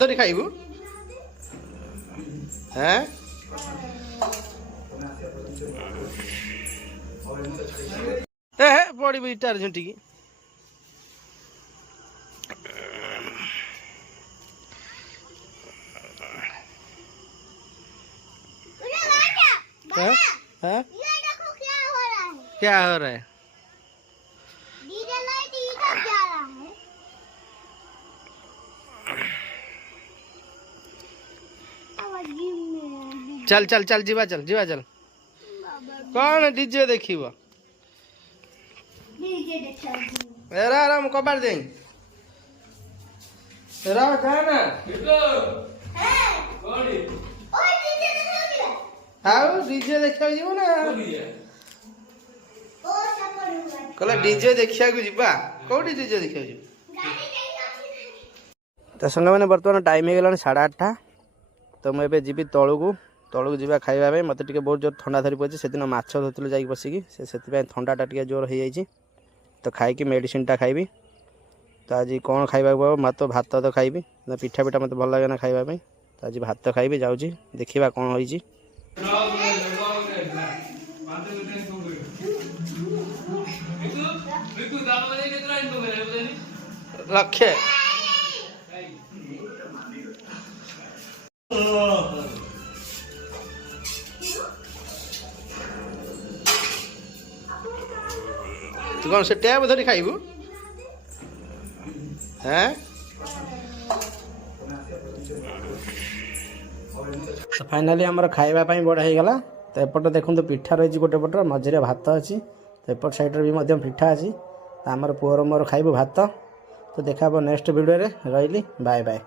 तरी खाइबू हैं ए पड़ी इटार झुंटी की हाँ? क्या हो रहा है? चल चल चल जीवा चल कौन डीजे देखिब एरा मु कबाड़ दे गाना आउ डीजे देखा जीव ना कहला डीजे देखा जीवा कौटी डीजे देखा तो संग मैंने बर्तमान टाइम हो गला 8:30 तो मुझे जी तलू जावा खाइबा मत बहुत जोर ठंडा धरी पड़े से दिन माछ धरती जा बसिकी से ठंडाटा टे जोर हो जाए तो खाई मेडिसिन टा खाइबी तो आज कौन खाइबा मत भात तो खाइबी पिठा पिठा मत भल लगे ना खाइबा तो आज भात खाइबी जाऊँगी देखा कौन होइछि लक्षे तू कौन से टैब धरी खाइबू हैं तो फाइनाली आमर खाइबा बढ़ा हो गला तो एपटे देखो पिठा रही गोटे पटर मझे भात अच्छी तो एपट साइड्रे भी पिठा अच्छी तो आमर पुअर मोर खाइबू भात तो देखा नेक्स्ट वीडियो रे रही बाय बाय।